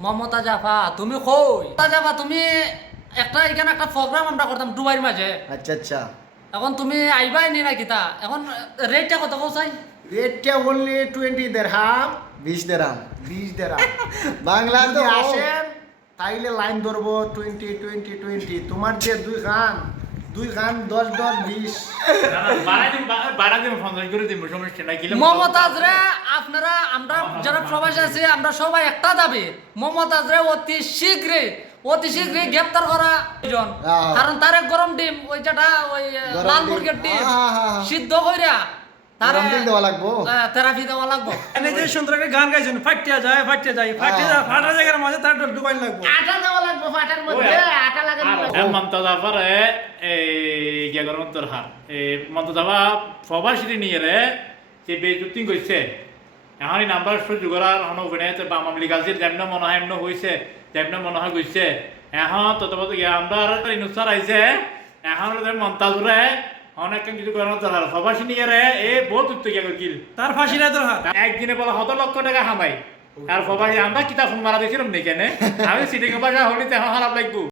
মমতা জাফা তুমি কই? মমতা জাফা তুমি একটা এখানে একটা প্রোগ্রাম আমরা করতাম দুবাইয়ের মাঝে আচ্ছা আচ্ছা। এখন তুমি আইবাই নি না কিতা এখন রেটটা কত কৌসাই রেটটা বললি টোয়েন্টি দেড়হাম বিশ দেরাম বিশ দেড়হাম বাংলা যদি আসেন তাইলে লাইন ধরবো টোয়েন্টি টোয়েন্টি টোয়েন্টি তোমার যে দুই গান দুই গান দশ দশ বিশ। মমতাজ রে। আপনারা আমরা যারা প্রবাসী আছি আমরা সবাই একটা দাবি মমতাজ রে অতি শীঘ্রই অতি শীঘ্রই গ্রেপ্তার করা প্রয়োজন। কারণ তার এক গরম ডিম ওই যেটা ওই লাল ডিম। মুরগের ডিম আহা, আহা, আহা। সিদ্ধ কইরা তার গরম ডিম দেওয়া লাগবো? থেরাপি দেওয়া লাগবো। যে সুন্দর একটা গান গাইছেন ফাটিয়া যায় ফাটিয়া যায় ফাটিয়া যায় ফাটা জায়গার মাঝে তার ডুবাইন লাগবো। আটা দেওয়া লাগবে ফাটার মধ্যে আটা লাগানো লাগবে। এই হার। প্রবাসী নিয়ে রে যে বেজুতিং কইছে এখন নাম্বার সুযোগ হন তো বাম আমলি গাছির যেমন মনে হয় এমন হইছে যেমন মনে হয় গইছে এখন তত আমরা ইনুসার আইছে এখন মন্তাজুরে অনেক কিছু নিয়ে এ বহুত উত্তর গিয়া কিল তার ফাঁসি নাই তোর একদিনে বলে শত লক্ষ টাকা হামাই। আর প্রবাসী আমরা কিতাব ফোন মারা দিয়েছিলাম নি কেনে আমি সিটিং বাসা হলি তেমন খারাপ লাগবো।